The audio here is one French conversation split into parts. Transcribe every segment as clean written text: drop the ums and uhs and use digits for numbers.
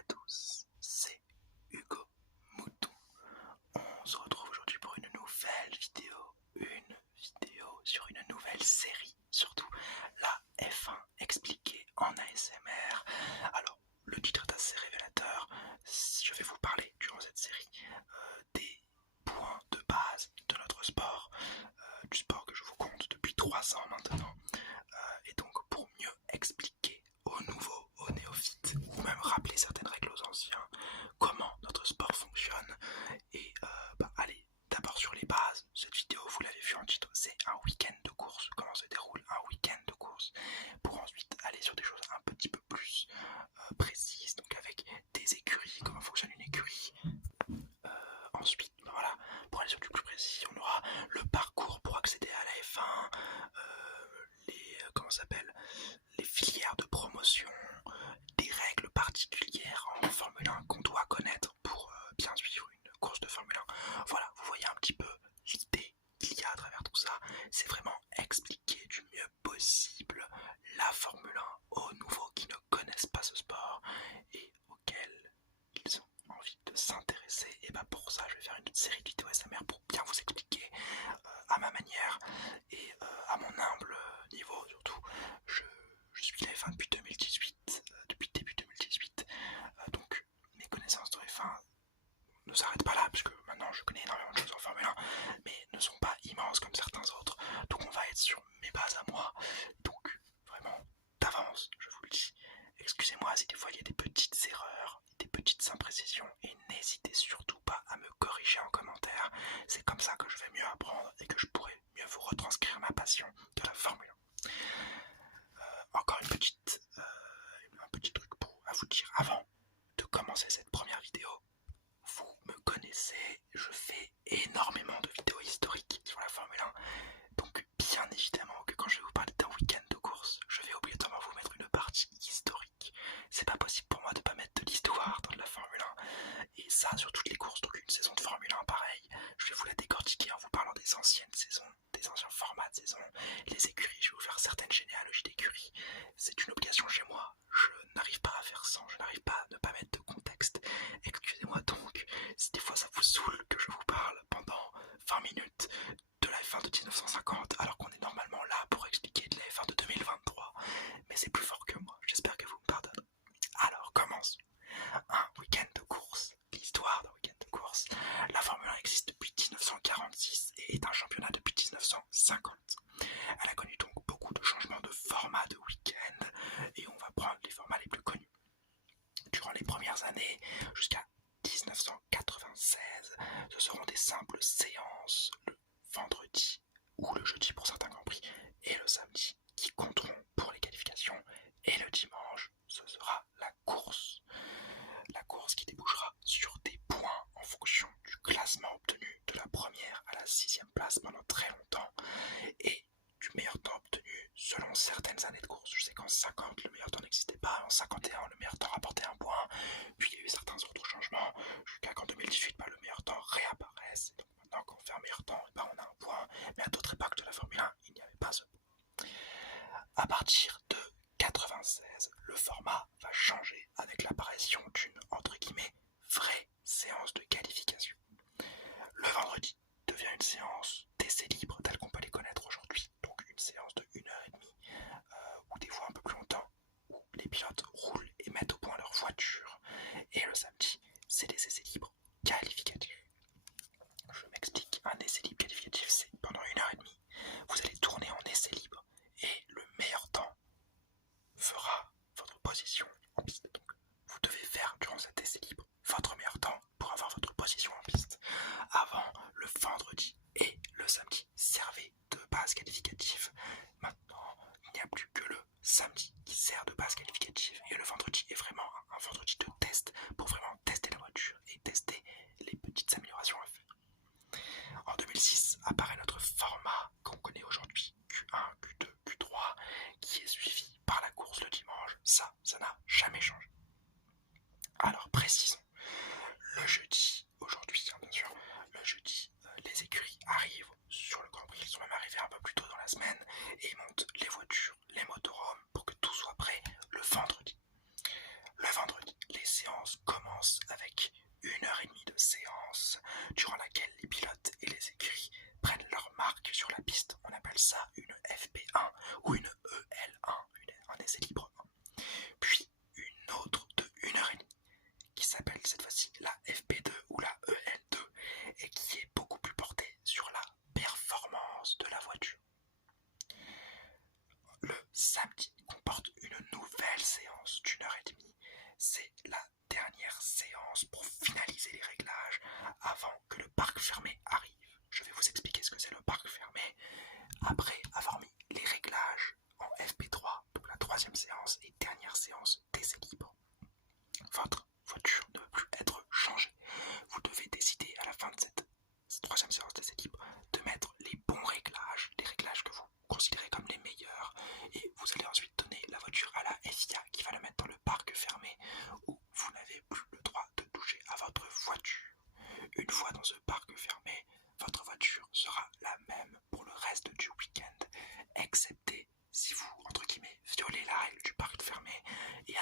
à tous, c'est Hugo Mouton. On se retrouve aujourd'hui pour une nouvelle vidéo sur une nouvelle série, surtout la F1 expliquée en ASMR. Alors, le titre est assez révélateur. Je vais vous parler durant cette série des points de base de notre sport, du sport que je vous compte depuis 3 ans maintenant. Et donc, pour mieux expliquer aux nouveaux, aux néophytes, ou même rappeler certaines règles aux anciens, comment notre sport fonctionne. Et allez, d'abord sur les bases. Cette vidéo, vous l'avez vu en titre, c'est un week-end de course. Comment se déroule un week-end de course, pour ensuite aller sur des choses un petit peu plus précises, donc avec des écuries, comment fonctionne une écurie. Ensuite, voilà, pour aller sur du plus précis, on aura le parcours pour accéder à la F1, les filières de promotion, des règles particulières en Formule 1 qu'on doit connaître pour bien suivre une course de Formule 1. Voilà, vous voyez un petit peu l'idée qu'il y a à travers tout ça. C'est vraiment expliquer du mieux possible la Formule 1 aux nouveaux qui ne connaissent pas ce sport et auxquels ils ont envie de s'intéresser. Et pour ça, je vais faire une série de vidéos ASMR pour bien vous expliquer à ma manière et à mon humble niveau surtout. Je suis la F1 depuis 2018, depuis début 2018, donc mes connaissances de F1 ne s'arrêtent pas là, puisque maintenant je connais énormément de choses en Formule 1, mais ne sont pas immenses comme certains autres, donc on va être sur mes bases à moi, donc vraiment d'avance, je vous le dis. Excusez-moi si des fois il y a des petites erreurs, des petites imprécisions, et n'hésitez surtout pas à me corriger en commentaire, c'est comme ça que je vais mieux apprendre et que je pourrai mieux vous retranscrire ma passion de la Formule 1. Encore un petit truc à vous dire avant de commencer cette première vidéo. Vous me connaissez, je fais énormément de vidéos historiques sur la Formule 1. Donc bien évidemment que quand je vais vous parler d'un week-end de course, je vais obligatoirement vous mettre une partie historique. C'est pas possible pour moi de pas mettre de l'histoire dans de la Formule 1. Et ça sur toutes les courses, donc une saison de Formule 1 pareil. Je vais vous la décortiquer en vous parlant des anciennes saisons, des anciens formats de saison, les écuries, je vais vous faire certaines généalogies d'écuries. C'est une obligation chez moi, je n'arrive pas à faire sans, je n'arrive pas à ne pas mettre de contexte. Excusez-moi donc, si des fois ça vous saoule que je vous parle pendant 20 minutes de la F1 de 1950, alors qu'on est normalement là pour expliquer de la F1 de 2023, mais c'est plus fort que moi, j'espère que vous me pardonnerez. Alors commence. Un week-end de course, l'histoire d'un week-end de course. La Formule 1 existe depuis 1946 et est un championnat depuis 1950. Elle a connu donc beaucoup de changements de format de week-end et on va prendre les formats les plus connus. Durant les premières années, jusqu'à 1996, ce seront des simples séances le vendredi ou le jeudi pour certains compris et le samedi qui compteront pour les qualifications, et le dimanche ce sera la course. La course qui débouchera sur des points en fonction du classement obtenu de la première à la 6e place pendant très longtemps et du meilleur temps obtenu selon certaines années de course. Je sais qu'en 50 le meilleur temps n'existait pas, en 51 le meilleur temps rapportait un point, puis il y a eu certains autres changements jusqu'à qu'en 2018 le meilleur temps réapparaisse. Donc maintenant quand on fait un meilleur temps, on a un point, mais à d'autres époques de la Formule 1 il n'y avait pas ce point. À partir de 96, le format va changer avec l'apparition d'une entre guillemets vraie séance de qualification. Le vendredi devient une séance d'essais libres telle qu'on peut les connaître aujourd'hui, donc une séance de 1h30 ou des fois un peu plus longtemps, où les pilotes roulent et mettent au point leur voiture. Et le samedi, c'est des essais libres qualificatifs. Je m'explique, un essai libre qualificatif, c'est pendant 1h30, vous allez tourner en essai libre et le meilleur temps fera votre position en piste. Donc vous devez faire durant cet essai libre votre meilleur temps pour avoir votre position en piste. Avant, le vendredi et le samedi servaient de base qualificative. Maintenant, il n'y a plus que le samedi qui sert de base qualificative et le vendredi est vraiment un vendredi de test pour vraiment tester la voiture et tester les petites améliorations à faire. En 2006 apparaît notre format qu'on connaît aujourd'hui, Q1, Q2, Q3, qui est suivi par la course le dimanche. Ça n'a jamais changé. Alors précisons, le jeudi, aujourd'hui bien sûr, le jeudi, les écuries arrivent sur le Grand Prix, ils sont même arrivés un peu plus tôt dans la semaine et ils montent les voitures, les motorhomes pour que tout soit prêt le vendredi. Le vendredi, les séances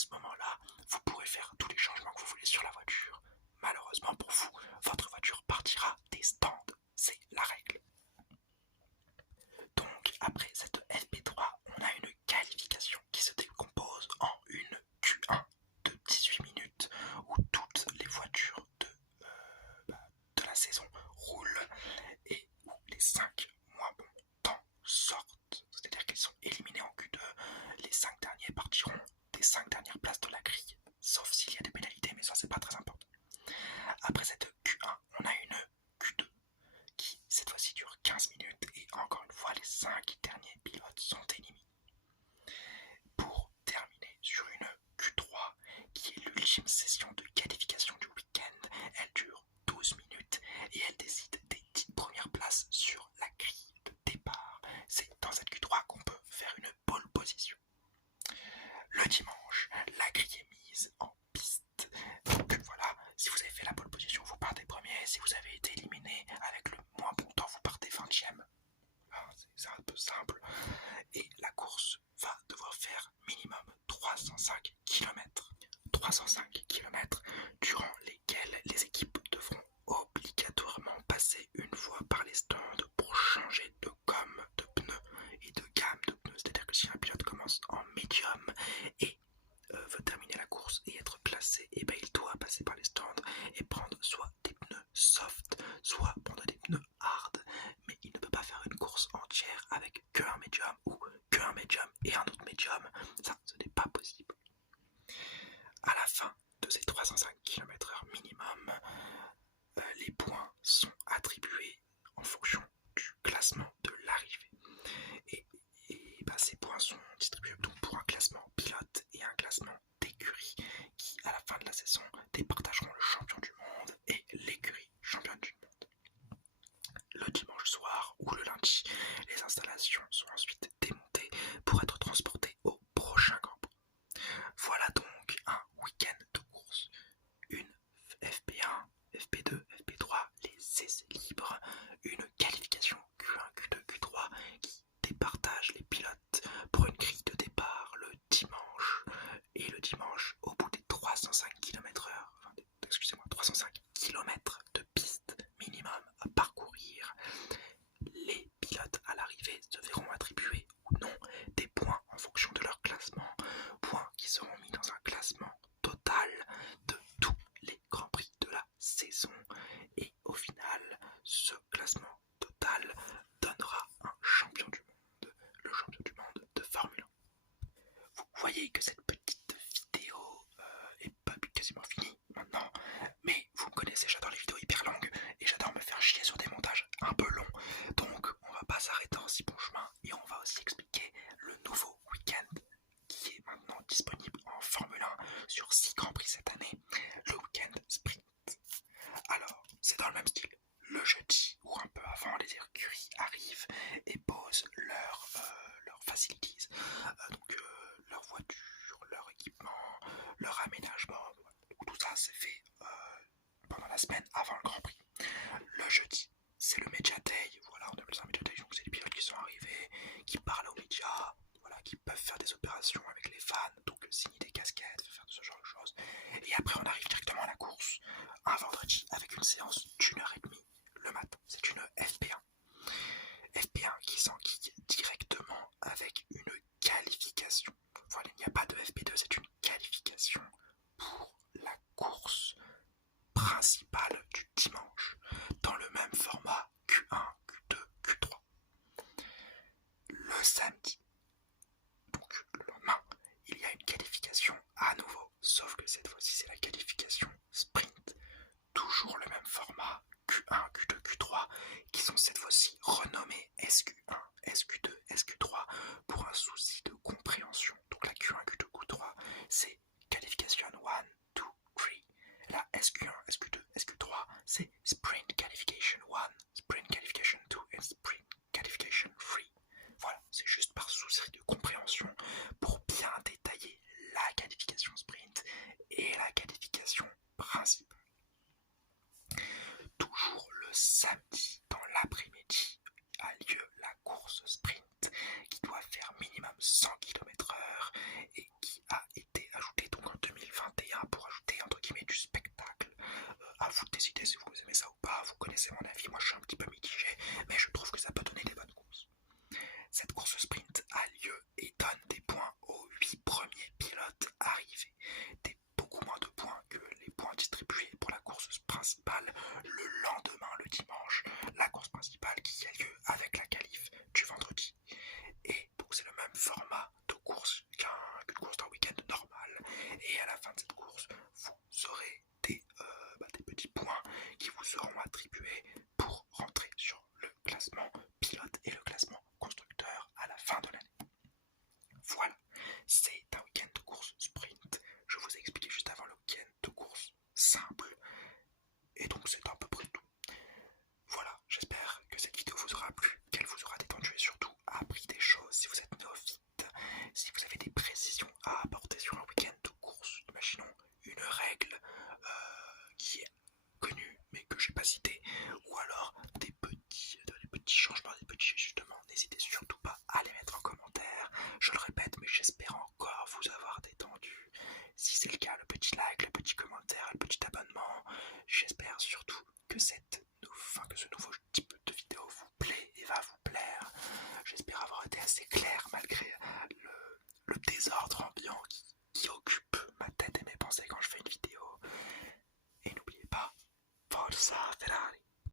ce moment-là, vous pourrez faire tous les changements que vous voulez sur la voiture. Malheureusement pour vous, votre voiture partira des stands. C'est la règle. Donc, après cette FP3, on a une qualification qui se décompose en une Q1 de 18 minutes où toutes les voitures de la saison roulent et où les 5 moins bons temps sortent. C'est-à-dire qu'elles sont éliminées en Q2. Les 5 derniers partiront des 5 dernières places de la grille, sauf s'il y a des pénalités, mais ça c'est pas très important. Après cette Q1, on a une Q2 qui cette fois-ci dure 15 minutes et encore une fois les 5 derniers pilotes sont éliminés. Pour terminer sur une Q3 qui est l'ultime session de qualification du week-end, elle dure 12 minutes et elle décide des 10 premières places sur la grille de départ. C'est dans cette Q3 qu'on peut faire une pole position. Le dimanche, la grille est mise en piste. Donc voilà, si vous avez fait la pole position, vous partez premier. Si vous avez été éliminé avec le moins bon temps, vous partez 20e. C'est un peu simple. Et la course va devoir faire minimum 305 km. 305 km durant lesquels les équipes devront obligatoirement passer une fois par les stands pour changer de gomme de pneus et de gamme de pneus. C'est-à-dire que si un pilote commence en médium et veut terminer la course et être classé, et ben il doit passer par les stands et prendre soit des pneus soft, soit prendre des pneus hard, mais il ne peut pas faire une course entière avec que un médium ou que un médium et un autre médium. Ça, ce n'est pas possible. À la fin de ces 305 km/h minimum, les points sont attribués en fonction du classement de l'arrivée. Et ces points sont distribués donc pour un classement pilote et un classement d'écurie qui, à la fin de la saison, départageront le champion du monde et l'écurie championne du monde. Le dimanche soir ou le lundi, les installations sont ensuite démontées pour être transportées au prochain Grand Prix. Voilà donc un week-end de course. Une FP1, FP2, FP3, les essais libres, une qualification Q1, Q2, Q3 qui départage les pilotes pour une grille de départ le dimanche. Et le dimanche, au bout des 305 km de piste minimum à parcourir, les pilotes à l'arrivée se verront attribuer ou non des points en fonction de leur classement, points qui seront mis dans un classement total de tous les Grands Prix de la saison. Et au final, ce classement total donnera un champion du monde, le champion du monde de Formule 1. Vous voyez que cette petite vidéo est pas quasiment finie maintenant, mais vous me connaissez, j'adore les vidéos hyper longues et j'adore me faire chier sur des montages un peu longs. Donc on va pas s'arrêter en si bon chemin et on va aussi expliquer le nouveau week-end qui est maintenant disponible en Formule 1 sur 6 Grands Prix cette année, le week-end sprint. Alors, c'est dans le même style. Le jeudi ou un peu avant, les écuries arrivent et posent leurs facilities, donc leur voiture, leur équipement, leur aménagement. Tout ça c'est fait pendant la semaine avant le Grand Prix. Le jeudi, c'est le Media Day. Voilà, on appelle ça un Media Day. Donc c'est les pilotes qui sont arrivés, qui parlent aux médias, voilà, qui peuvent faire des opérations avec les fans, donc signer des casquettes, faire ce genre de choses. Et après, on arrive directement à la course un vendredi avec une séance d'1h30 le matin. C'est une FP1. FP1 qui s'enquille directement avec une qualification. Voilà, il n'y a pas de FP2, c'est une qualification pour la course principale du dimanche dans le même format Q1, Q2, Q3. Le samedi, donc le lendemain, il y a une qualification à nouveau, sauf que cette fois-ci c'est la qualification sprint, toujours le même format Q1, Q2, Q3, qui sont cette fois-ci renommés SQ1, SQ2, SQ3 pour un souci de compréhension. Donc la Q1, Q2, Q3, c'est qualification 1, 2, 3. La SQ1, SQ2, SQ3, c'est Sprint Qualification 1, Sprint Qualification 2 et Sprint Qualification 3. Voilà, c'est juste par souci de compréhension pour bien détailler la qualification sprint et la qualification principale. Toujours le samedi dans l'après-midi a lieu la course sprint qui doit faire minimum 100 km/h et qui a été ajoutée c'est mon avis.